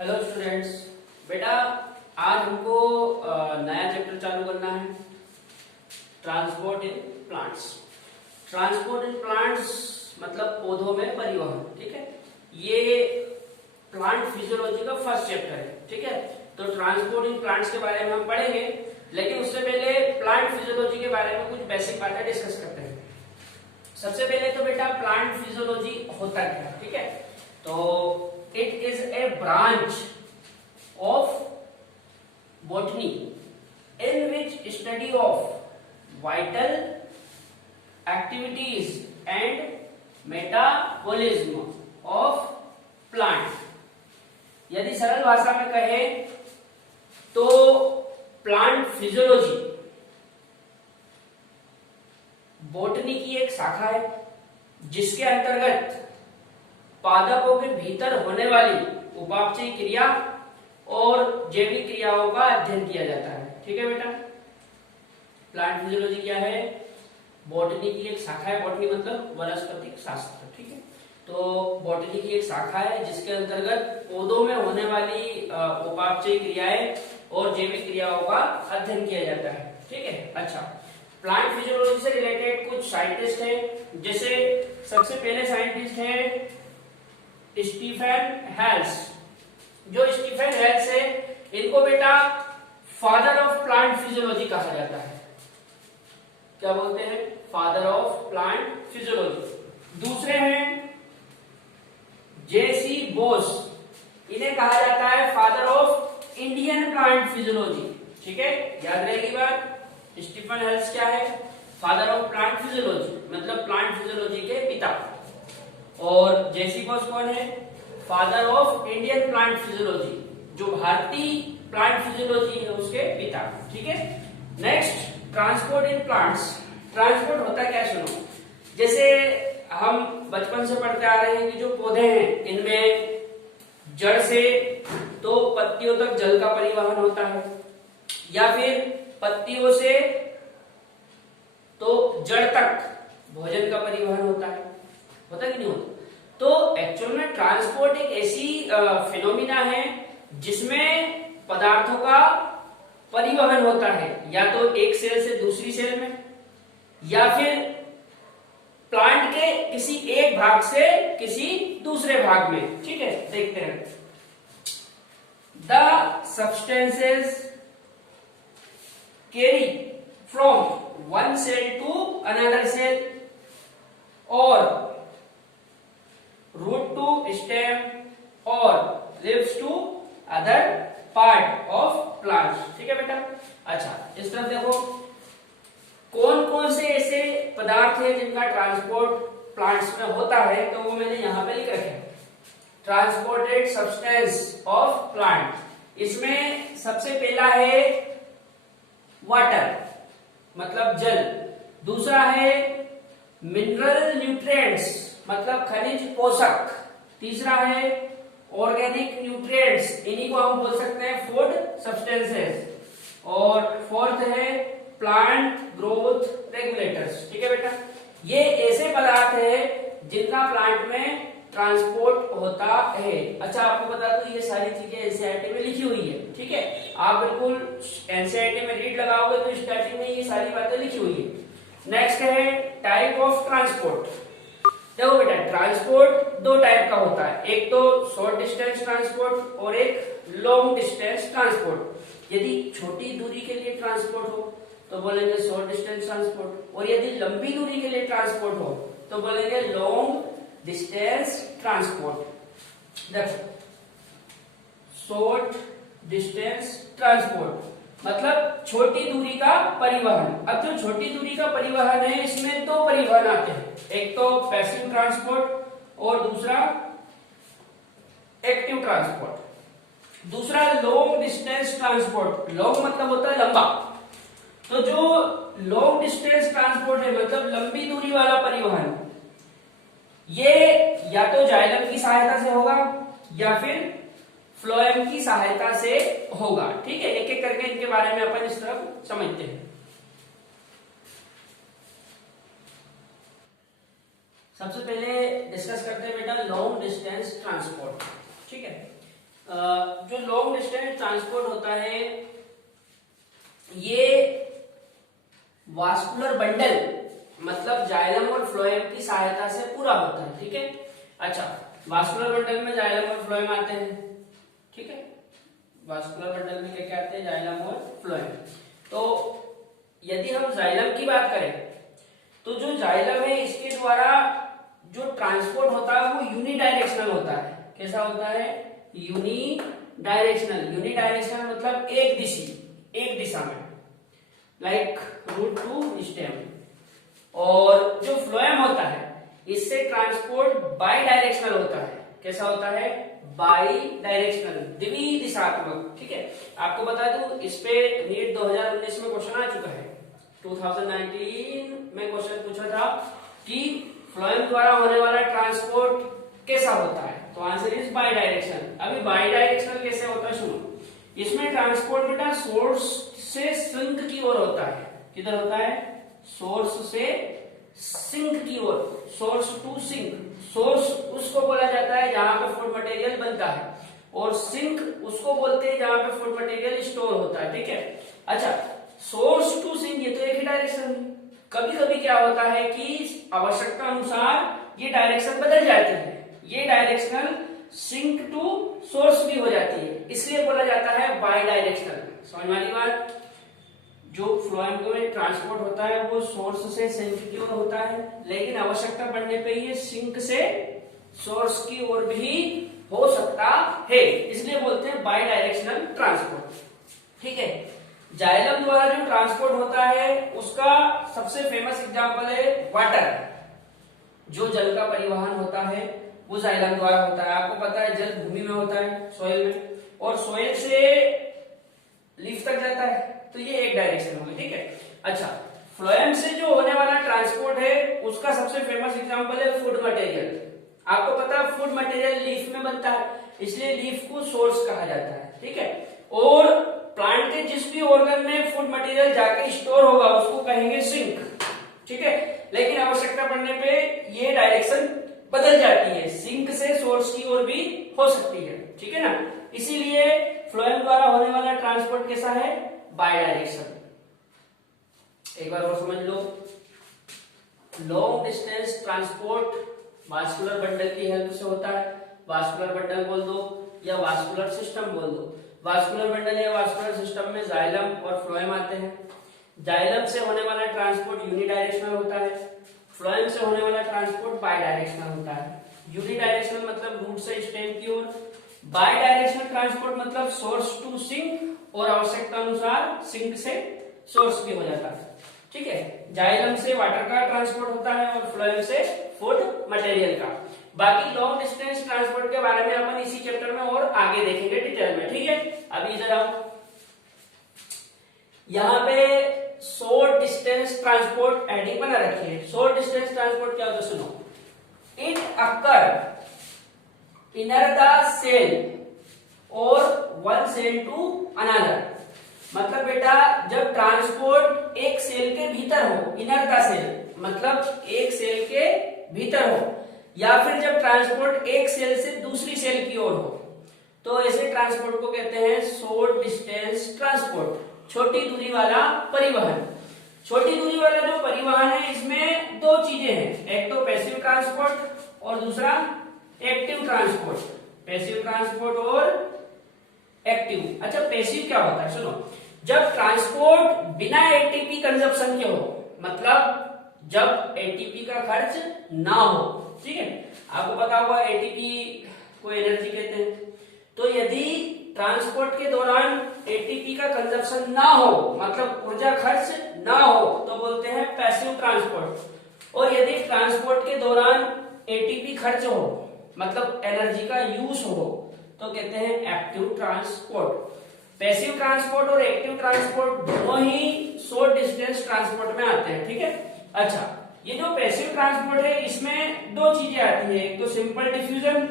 Hello students. बेटा आज हमको नया चैप्टर चालू करना है, transport in plants. Transport in plants मतलब पौधों में परिवहन। ठीक है, ये प्लांट फिजियोलॉजी का फर्स्ट चैप्टर है। ठीक है, तो ट्रांसपोर्ट इन प्लांट्स के बारे में हम पढ़ेंगे, लेकिन उससे पहले प्लांट फिजियोलॉजी के बारे में कुछ बेसिक बातें डिस्कस करते हैं। सबसे पहले तो बेटा प्लांट फिजियोलॉजी होता क्या है। ठीक है, तो it is a branch of botany in which study of vital activities and metabolism of plant। यदि सरल भाषा में कहें तो प्लांट फिजियोलॉजी बॉटनी की एक शाखा है जिसके अंतर्गत पादपों के भीतर होने वाली उपापचयी क्रिया और जैविक क्रियाओं का अध्ययन किया जाता है। ठीक है बेटा, प्लांट फिजियोलॉजी क्या है? बॉटनी की एक शाखा है। बॉटनी मतलब वनस्पतिक शास्त्र। ठीक है, तो बॉटनी की एक शाखा है जिसके अंतर्गत पौधों में होने वाली उपापचयी क्रियाएं और जैविक क्रियाओं का अध्ययन किया जाता है। ठीक है, अच्छा, प्लांट फिजियोलॉजी से रिलेटेड कुछ साइंटिस्ट हैं। जैसे सबसे पहले साइंटिस्ट हैं स्टीफन हेल्स। जो स्टीफन हेल्स है, इनको बेटा फादर ऑफ प्लांट फिजियोलॉजी कहा जाता है। क्या बोलते हैं? Father of plant physiology. दूसरे हैं जेसी बोस, इन्हें कहा जाता है father of Indian plant physiology. ठीक है, याद रहेगी बात। स्टीफन हेल्स क्या है? फादर ऑफ प्लांट फिजियोलॉजी, मतलब प्लांट फिजियोलॉजी के पिता। और जेसी बोस कौन है? Father of Indian plant physiology, जो भारतीय प्लांट फिजियोलॉजी है उसके पिता। ठीक है, next transport in plants. Transport होता क्या? सुनो, जैसे हम बचपन से पढ़ते आ रहे हैं कि जो पौधे हैं इनमें जड़ से तो पत्तियों तक जल का परिवहन होता है, या फिर पत्तियों से तो जड़ तक भोजन का परिवहन होता है। होता कि नहीं होता? तो एक्चुअल में ट्रांसपोर्ट एक ऐसी फिनोमिना है जिसमें पदार्थों का परिवहन होता है, या तो एक सेल से दूसरी सेल में, या फिर प्लांट के किसी एक भाग से किसी दूसरे भाग में। ठीक है, देखते हैं। The substances carry from one cell to another cell और root to stem और leaves to other part of plants। ठीक है बेटा, अच्छा, इस तरफ देखो कौन कौन से ऐसे पदार्थ हैं जिनका ट्रांसपोर्ट प्लांट्स में होता है, तो वो मैंने यहां पे लिख रखे हैं। ट्रांसपोर्टेड सब्सटेंस ऑफ प्लांट, इसमें सबसे पहला है वाटर मतलब जल। दूसरा है मिनरल न्यूट्रिएंट्स मतलब खनिज पोषक। तीसरा है ऑर्गेनिक न्यूट्रिएंट्स, इन्हीं को हम बोल सकते हैं फूड सब्सटेंसेस। और फोर्थ है प्लांट ग्रोथ रेगुलेटर्स। ठीक है बेटा, ये ऐसे पदार्थ है जिनका प्लांट में ट्रांसपोर्ट होता है। अच्छा, आपको बता दूं ये सारी चीजें एनसीईआरटी में लिखी हुई है। ठीक है, आप बिल्कुल एनसीईआरटी में रीड लगाओगे तो स्टार्टिंग में ये सारी बातें लिखी हुई है। नेक्स्ट है टाइप ऑफ ट्रांसपोर्ट। देखो बेटा, ट्रांसपोर्ट दो टाइप का होता है, एक तो शॉर्ट डिस्टेंस ट्रांसपोर्ट और एक लॉन्ग डिस्टेंस ट्रांसपोर्ट। यदि छोटी दूरी के लिए ट्रांसपोर्ट हो तो बोलेंगे शॉर्ट डिस्टेंस ट्रांसपोर्ट, और यदि लंबी दूरी के लिए ट्रांसपोर्ट हो तो बोलेंगे लॉन्ग डिस्टेंस ट्रांसपोर्ट। देखो, शॉर्ट डिस्टेंस ट्रांसपोर्ट मतलब छोटी दूरी का परिवहन। अब जो छोटी दूरी का परिवहन है इसमें दो परिवहन आते हैं, एक तो पैसिव ट्रांसपोर्ट और दूसरा एक्टिव ट्रांसपोर्ट। दूसरा लॉन्ग डिस्टेंस ट्रांसपोर्ट। लॉन्ग मतलब होता है लंबा, तो जो लॉन्ग डिस्टेंस ट्रांसपोर्ट है मतलब लंबी दूरी वाला परिवहन, ये या तो जाइलम की सहायता से होगा या फिर फ्लोएम की सहायता से होगा। ठीक है, एक एक करके इनके बारे में अपन इस तरफ समझते हैं। सबसे पहले डिस्कस करते हैं बेटा लॉन्ग डिस्टेंस ट्रांसपोर्ट। ठीक है, जो लॉन्ग डिस्टेंस ट्रांसपोर्ट होता है ये वास्कुलर बंडल मतलब जाइलम और फ्लोएम की सहायता से पूरा होता है। ठीक है, अच्छा, वास्कुलर बंडल में जाइलम और फ्लोएम आते हैं। ठीक है, वास्कुलर बंडल में क्या क्या आते हैं? जाइलम और फ्लोएम। तो यदि हम जाइलम की बात करें तो जो जाइलम है इसके द्वारा जो ट्रांसपोर्ट होता है वो यूनिडायरेक्शनल होता है। कैसा होता है? यूनिडायरेक्शनल। यूनिडायरेक्शनल मतलब एक दिशा में, लाइक रूट टू स्टेम। और जो फ्लोएम होता है इससे ट्रांसपोर्ट बाई डायरेक्शनल होता है। कैसा होता है? बाई डायरेक्शनल, द्विदिशात्मक। ठीक है, आपको बता दूं इस पे नीट 2019 में क्वेश्चन आ चुका है। 2019 में क्वेश्चन पूछा था कि फ्लोएम द्वारा होने वाला ट्रांसपोर्ट कैसा होता है, तो आंसर इज बाई डायरेक्शनल। अभी बाई डायरेक्शनल कैसे होता है सुनो, इसमें ट्रांसपोर्ट बेटा सोर्स से सिंक की ओर होता है। किधर होता है? सोर्स से सिंक की ओर, सोर्स टू सिंक। सोर्स उसको बोला जाता है जहां पे फूड मटेरियल बनता है, और सिंक उसको बोलते हैं जहां पे फूड मटेरियल स्टोर होता है। ठीक है, अच्छा, सोर्स टू सिंक ये तो एक ही डायरेक्शन है। कभी कभी क्या होता है कि आवश्यकता अनुसार ये डायरेक्शन बदल जाती है, ये डायरेक्शनल सिंक टू सोर्स भी हो जाती है, इसलिए बोला जाता है बाई डायरेक्शनल। समझ में आनी बात? जो फ्लोएम में ट्रांसपोर्ट होता है वो सोर्स से सिंक की ओर होता है, लेकिन आवश्यकता पड़ने पे ये सिंक से सोर्स की ओर भी हो सकता है, इसलिए बोलते हैं बाई डायरेक्शनल ट्रांसपोर्ट। ठीक है, जाइलम द्वारा जो ट्रांसपोर्ट होता है उसका सबसे फेमस एग्जांपल है वाटर। जो जल का परिवहन होता है वो जाइलम द्वारा होता है। आपको पता है जल भूमि में होता है, सॉइल में, और सॉइल से लीफ तक जाता है, तो ये एक डायरेक्शन होगी। ठीक है, अच्छा, फ्लोएम से जो होने वाला ट्रांसपोर्ट है उसका सबसे फेमस एग्जांपल है फूड मटेरियल। आपको पता है फूड मटेरियल लीफ में बनता है, इसलिए लीफ को सोर्स कहा जाता है। ठीक है, और प्लांट के जिस भी ऑर्गन में फूड मटेरियल जाके स्टोर होगा उसको कहेंगे सिंक। ठीक है, लेकिन आवश्यकता पड़ने पे ये डायरेक्शन बदल जाती है, सिंक से सोर्स की ओर भी हो सकती है। ठीक है ना, इसीलिए फ्लोएम द्वारा होने वाला ट्रांसपोर्ट कैसा है? Bi direction. एक बार और समझ लो, long distance transport vascular bundle की हेल्प से होता है। वास्कुलर बंडल बोल दो या वास्कुलर सिस्टम बोल दो। वास्कुलर बंडल या वास्कुलर सिस्टम में जाइलम और फ्लोएम आते हैं। जाइलम से होने वाला ट्रांसपोर्ट यूनिडायरेक्शनल होता है, फ्लोएम से होने वाला ट्रांसपोर्ट बाई डायरेक्शनल होता है। यूनिडायरेक्शनल मतलब रूट से स्टेम की ओर, बाई डायरेक्शनल ट्रांसपोर्ट मतलब सोर्स टू सिंक, और आवश्यकता अनुसार सिंक से सोर्स भी हो जाता है। ठीक है, जाइलम से वाटर का ट्रांसपोर्ट होता है और फ्लोएम से फूड मटेरियल का। बाकी लॉन्ग डिस्टेंस ट्रांसपोर्ट के बारे में अपन इसी चैप्टर में और आगे देखेंगे डिटेल में। ठीक है, अभी इधर आओ, यहाँ पे शॉर्ट डिस्टेंस ट्रांसपोर्ट हेडिंग बना रखी है। शॉर्ट डिस्टेंस ट्रांसपोर्ट क्या होता है सुनो, it occur inner the cell और वन सेल टू अनदर। मतलब बेटा जब ट्रांसपोर्ट एक सेल के भीतर हो, इनर द सेल मतलब एक सेल के भीतर हो, या फिर जब ट्रांसपोर्ट एक सेल से दूसरी सेल की ओर हो, तो ऐसे ट्रांसपोर्ट को कहते हैं शॉर्ट डिस्टेंस ट्रांसपोर्ट, छोटी दूरी वाला परिवहन। छोटी दूरी वाला जो परिवहन है इसमें दो चीजें हैं, एक तो पैसिव ट्रांसपोर्ट और दूसरा एक्टिव ट्रांसपोर्ट। पैसिव ट्रांसपोर्ट और एक्टिव। अच्छा, पैसिव क्या होता है सुनो, जब ट्रांसपोर्ट बिना एटीपी कंजप्शन के हो, मतलब जब एटीपी का खर्च ना हो। ठीक है, आपको पता होगा एटीपी को एनर्जी कहते हैं। तो यदि ट्रांसपोर्ट के दौरान एटीपी का कंजप्शन ना हो, मतलब ऊर्जा खर्च ना हो, तो बोलते हैं पैसिव ट्रांसपोर्ट। और यदि ट्रांसपोर्ट के दौरान एटीपी खर्च हो, मतलब एनर्जी का यूज हो, तो कहते हैं एक्टिव ट्रांसपोर्ट। पैसिव ट्रांसपोर्ट और एक्टिव ट्रांसपोर्ट दोनों ही शॉर्ट डिस्टेंस ट्रांसपोर्ट में आते हैं। ठीक है, अच्छा, ये जो पैसिव ट्रांसपोर्ट है इसमें दो चीजें आती है, एक तो सिंपल डिफ्यूजन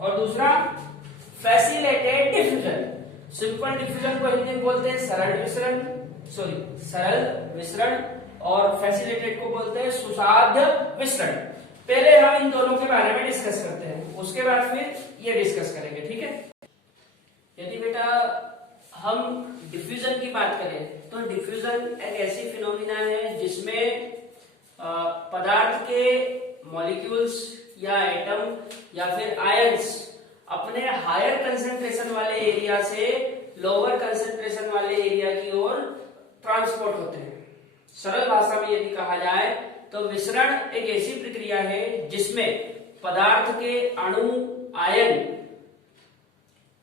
और दूसरा फैसिलिटेटेड डिफ्यूजन। सिंपल डिफ्यूजन को हिंदी में बोलते हैं सरल विसरण, और फैसिलिटेटेड को बोलते हैं सुसाध्य विसरण। पहले हम इन दोनों के बारे में डिस्कस करते हैं, उसके बाद फिर ये डिस्कस करेंगे। ठीक है, यदि बेटा हम डिफ्यूजन की बात करें तो डिफ्यूजन एक ऐसी फिनोमिना है जिसमें पदार्थ के मॉलिक्यूल्स या एटम या फिर आयंस अपने हायर कंसंट्रेशन वाले एरिया से लोअर कंसंट्रेशन वाले एरिया की ओर ट्रांसपोर्ट होते हैं। सरल भाषा में यदि कहा जाए तो विसरण एक ऐसी प्रक्रिया है जिसमें पदार्थ के अणु आयन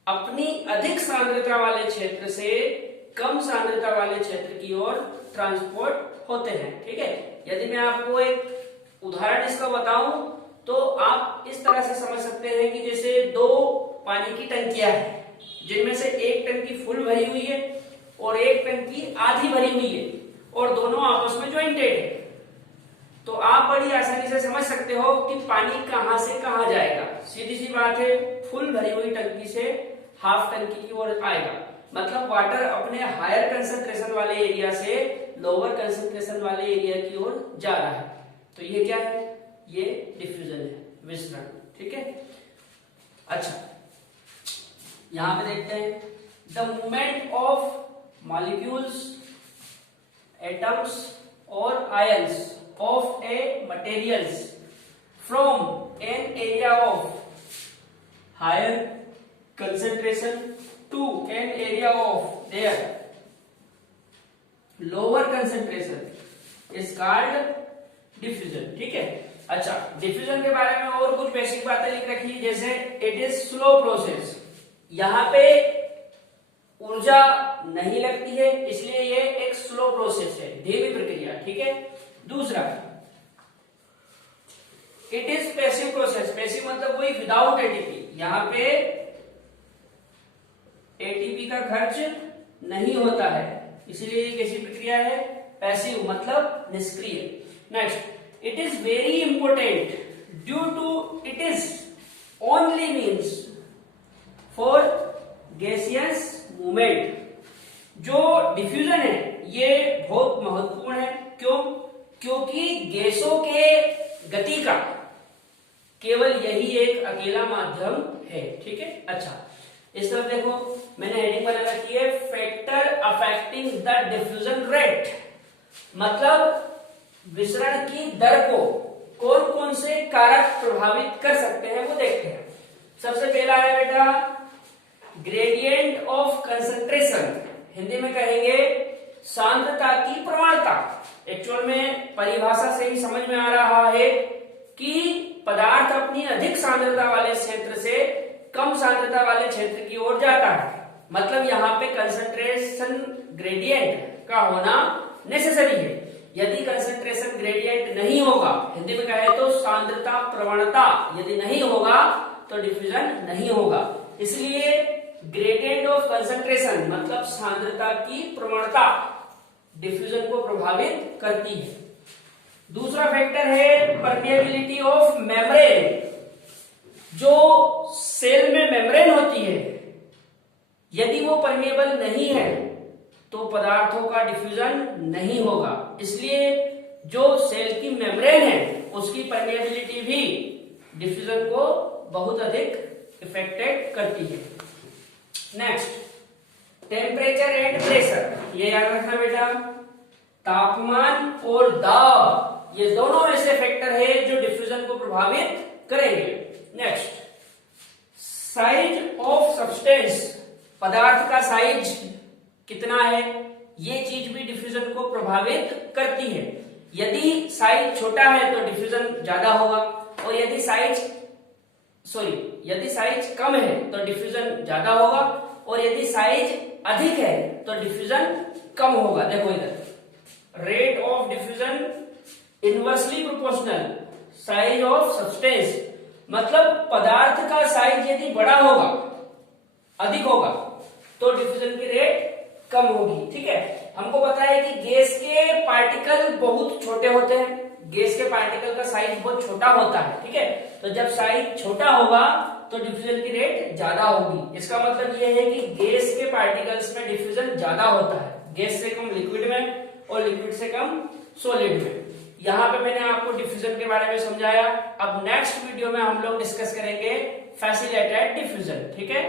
अपनी अधिक सांद्रता वाले क्षेत्र से कम सांद्रता वाले क्षेत्र की ओर ट्रांसपोर्ट होते हैं। ठीक है, यदि मैं आपको एक उदाहरण इसका बताऊं तो आप इस तरह से समझ सकते हैं कि जैसे दो पानी की टंकियां हैं जिनमें से एक टंकी फुल भरी हुई है और एक टंकी आधी भरी हुई है और दोनों आपस में ज्वाइंटेड है, तो आप बड़ी आसानी से समझ सकते हो कि पानी कहां से कहां जाएगा। सीधी सी बात है, फुल भरी हुई टंकी से हाफ टंकी की ओर आएगा, मतलब वाटर अपने हायर कंसंट्रेशन वाले एरिया से लोअर कंसंट्रेशन वाले एरिया की ओर जा रहा है। तो ये क्या है? ये डिफ्यूजन है, विसरण। ठीक है, अच्छा यहां पे देखते हैं the movement of molecules, atoms और ions of a materials from an area of higher concentration to an area of their lower concentration is called diffusion। ठीक है, अच्छा डिफ्यूजन के बारे में और कुछ बेसिक बातें लिख रखी, जैसे इट इज स्लो प्रोसेस, यहाँ पे ऊर्जा नहीं लगती है इसलिए ये एक स्लो प्रोसेस है, धीमी प्रक्रिया। ठीक है, दूसरा it is passive process, passive मतलब वही विदाउट एटीपी, यहाँ पे एटीपी का खर्च नहीं होता है इसलिए ये कैसी प्रक्रिया है? पैसिव मतलब निष्क्रिय। Next it is very important due to it is only means for gaseous movement. जो डिफ्यूजन है ये बहुत महत्वपूर्ण है, क्यों? क्योंकि गैसों के गति का केवल यही एक अकेला माध्यम है। ठीक है, अच्छा इस तरफ देखो मैंने हेडिंग बना रखी है factor affecting the diffusion rate, मतलब विसरण की दर को कौन कौन से कारक प्रभावित कर सकते हैं वो देखते हैं। सबसे पहला है बेटा ग्रेडियंट ऑफ कंसंट्रेशन, हिंदी में कहेंगे सांद्रता की प्रवणता। एक्चुअल में परिभाषा से ही समझ में आ रहा है कि पदार्थ अपनी अधिक सांद्रता वाले क्षेत्र से कम सांद्रता वाले क्षेत्र की ओर जाता है, मतलब यहाँ पे कंसंट्रेशन ग्रेडियंट का होना नेसेसरी है। यदि कंसंट्रेशन ग्रेडियंट नहीं होगा, हिंदी में कहे तो सांद्रता प्रवणता यदि नहीं होगा तो डिफ्यूजन नहीं होगा। इसलिए ग्रेडियंट ऑफ कंसंट्रेशन मतलब सांद्रता की प्रवणता डिफ्यूजन को प्रभावित करती है। दूसरा फैक्टर है परमेबिलिटी ऑफ मेम्ब्रेन, जो सेल में मेम्ब्रेन होती है यदि वो परमेबल नहीं है तो पदार्थों का डिफ्यूजन नहीं होगा। इसलिए जो सेल की मेम्ब्रेन है उसकी परमेबिलिटी भी डिफ्यूजन को बहुत अधिक इफेक्टेड करती है। नेक्स्ट टेम्परेचर एंड प्रेशर, ये याद रखना बेटा, तापमान और दाब ये दोनों ऐसे फैक्टर है जो डिफ्यूजन को प्रभावित करेंगे। नेक्स्ट साइज ऑफ सब्सटेंस, पदार्थ का साइज कितना है ये चीज भी डिफ्यूजन को प्रभावित करती है। यदि साइज छोटा है तो डिफ्यूजन ज्यादा होगा और यदि साइज कम है तो डिफ्यूजन ज्यादा होगा और यदि साइज अधिक है तो डिफ्यूजन कम होगा। देखो इधर rate of diffusion inversely proportional size of substance, मतलब पदार्थ का साइज यदि बड़ा होगा अधिक होगा तो डिफ्यूजन की रेट कम होगी। ठीक है, हमको पता है कि गैस के पार्टिकल बहुत छोटे होते हैं, गैस के पार्टिकल का साइज बहुत छोटा होता है। ठीक है, तो जब साइज छोटा होगा तो डिफ्यूजन की रेट ज्यादा होगी। इसका मतलब यह है कि गैस के पार्टिकल्स में डिफ्यूजन ज्यादा होता है, गैस से कम लिक्विड में और लिक्विड से कम सॉलिड में। यहाँ पे मैंने आपको डिफ्यूजन के बारे में समझाया। अब नेक्स्ट वीडियो में हम लोग डिस्कस करेंगे फैसिलिटेटेड डिफ्यूजन। ठीक है।